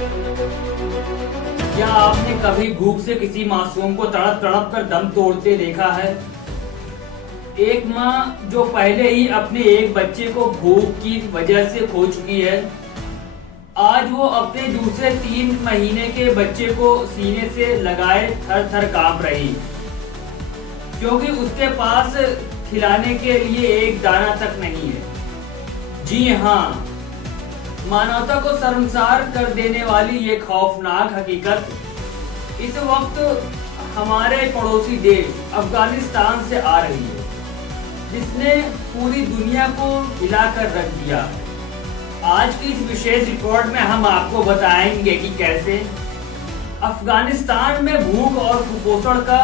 क्या आपने कभी भूख से किसी मासूम को तड़प तड़प कर दम तोड़ते देखा है? एक माँ जो पहले ही अपने एक बच्चे को भूख की वजह से खो चुकी है, आज वो अपने दूसरे 3 महीने के बच्चे को सीने से लगाए थर थर कांप रही, क्योंकि उसके पास खिलाने के लिए एक दाना तक नहीं है। जी हाँ, मानवता को शर्मसार कर देने वाली ये खौफनाक हकीकत इस वक्त हमारे पड़ोसी देश अफगानिस्तान से आ रही है, जिसने पूरी दुनिया को हिलाकर रख दिया है। आज की इस विशेष रिपोर्ट में हम आपको बताएंगे कि कैसे अफगानिस्तान में भूख और कुपोषण का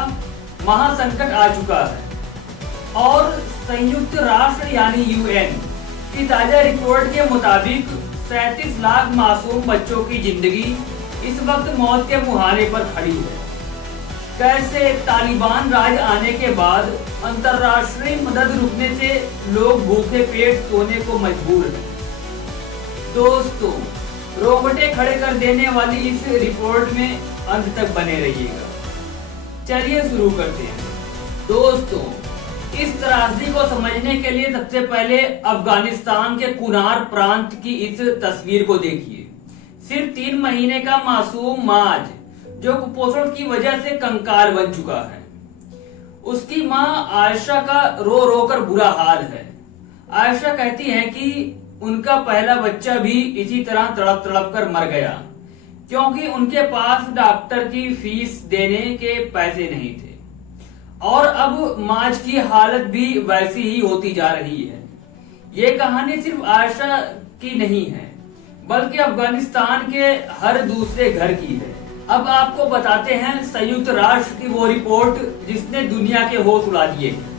महासंकट आ चुका है और संयुक्त राष्ट्र यानी यूएन की ताजा रिपोर्ट के मुताबिक 37 लाख मासूम बच्चों की जिंदगी इस वक्त मौत के मुहाने पर खड़ी है। कैसे तालिबान राज आने के बाद अंतर्राष्ट्रीय मदद रुकने से लोग भूखे पेट सोने को मजबूर हैं। दोस्तों, रोबोटे खड़े कर देने वाली इस रिपोर्ट में अंत तक बने रहिएगा। चलिए शुरू करते हैं। दोस्तों, इस त्रासदी को समझने के लिए सबसे पहले अफगानिस्तान के कुनार प्रांत की इस तस्वीर को देखिए। सिर्फ 3 महीने का मासूम माज जो कुपोषण की वजह से कंकाल बन चुका है। उसकी मां आयशा का रो रो कर बुरा हाल है। आयशा कहती है कि उनका पहला बच्चा भी इसी तरह तड़प तड़प कर मर गया, क्योंकि उनके पास डॉक्टर की फीस देने के पैसे नहीं थे और अब माज की हालत भी वैसी ही होती जा रही है। ये कहानी सिर्फ आयशा की नहीं है, बल्कि अफगानिस्तान के हर दूसरे घर की है। अब आपको बताते हैं संयुक्त राष्ट्र की वो रिपोर्ट जिसने दुनिया के होश उड़ा दिए हैं।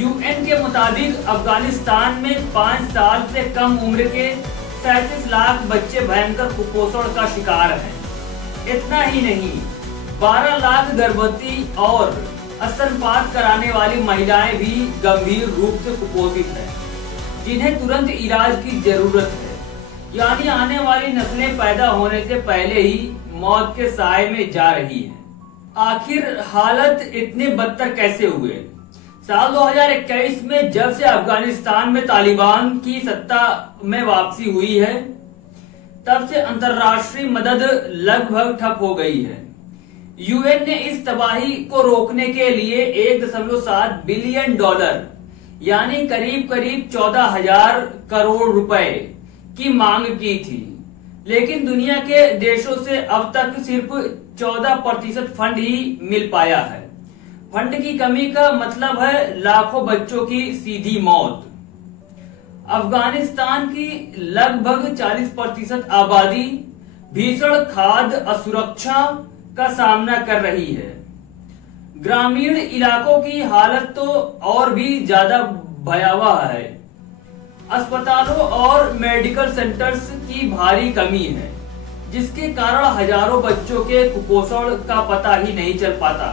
यूएन के मुताबिक अफगानिस्तान में 5 साल से कम उम्र के 37 लाख बच्चे भयंकर कुपोषण का शिकार हैं। इतना ही नहीं, 12 लाख गर्भवती और स्तनपान कराने वाली महिलाएं भी गंभीर रूप से कुपोषित हैं, जिन्हें तुरंत इलाज की जरूरत है। यानी आने वाली नस्लें पैदा होने से पहले ही मौत के साए में जा रही हैं। आखिर हालत इतने बदतर कैसे हुए? साल 2021 में जब से अफगानिस्तान में तालिबान की सत्ता में वापसी हुई है, तब से अंतर्राष्ट्रीय मदद लगभग ठप हो गई है। यूएन ने इस तबाही को रोकने के लिए 1.7 बिलियन डॉलर यानी करीब करीब 14,000 करोड़ रुपए की मांग की थी, लेकिन दुनिया के देशों से अब तक सिर्फ 14% फंड ही मिल पाया है। फंड की कमी का मतलब है लाखों बच्चों की सीधी मौत। अफगानिस्तान की लगभग 40% आबादी भीषण खाद्य असुरक्षा का सामना कर रही है। ग्रामीण इलाकों की हालत तो और भी ज्यादा भयावह है। अस्पतालों और मेडिकल सेंटर्स की भारी कमी है, जिसके कारण हजारों बच्चों के कुपोषण का पता ही नहीं चल पाता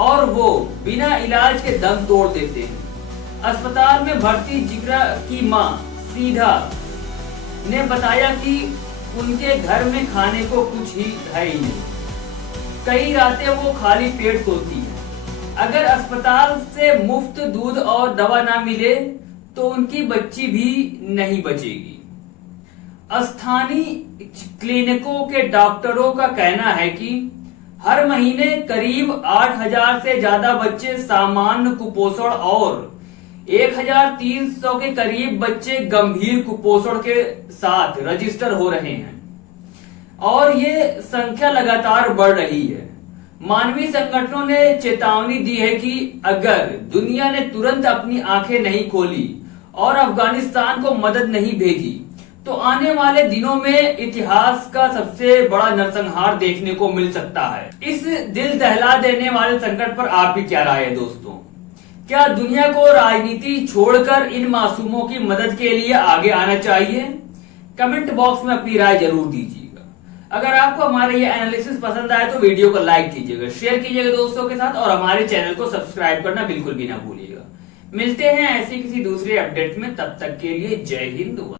और वो बिना इलाज के दम तोड़ देते हैं। अस्पताल में भर्ती जिग्रा की मां सीधा ने बताया कि उनके घर में खाने को कुछ ही है ही नहीं। कई रातें वो खाली पेट सोती है। अगर अस्पताल से मुफ्त दूध और दवा ना मिले तो उनकी बच्ची भी नहीं बचेगी। स्थानीय क्लिनिकों के डॉक्टरों का कहना है कि हर महीने करीब 8,000 से ज्यादा बच्चे सामान्य कुपोषण और 1,300 के करीब बच्चे गंभीर कुपोषण के साथ रजिस्टर हो रहे हैं और ये संख्या लगातार बढ़ रही है। मानवीय संगठनों ने चेतावनी दी है कि अगर दुनिया ने तुरंत अपनी आंखें नहीं खोली और अफगानिस्तान को मदद नहीं भेजी तो आने वाले दिनों में इतिहास का सबसे बड़ा नरसंहार देखने को मिल सकता है। इस दिल दहला देने वाले संकट पर आपकी क्या राय है दोस्तों? क्या दुनिया को राजनीति छोड़कर इन मासूमों की मदद के लिए आगे आना चाहिए? कमेंट बॉक्स में अपनी राय जरूर दीजिएगा। अगर आपको हमारा ये एनालिसिस पसंद आए तो वीडियो को लाइक कीजिएगा, शेयर कीजिएगा दोस्तों के साथ और हमारे चैनल को सब्सक्राइब करना बिल्कुल भी ना भूलिएगा। मिलते हैं ऐसे किसी दूसरे अपडेट में, तब तक के लिए जय हिंद।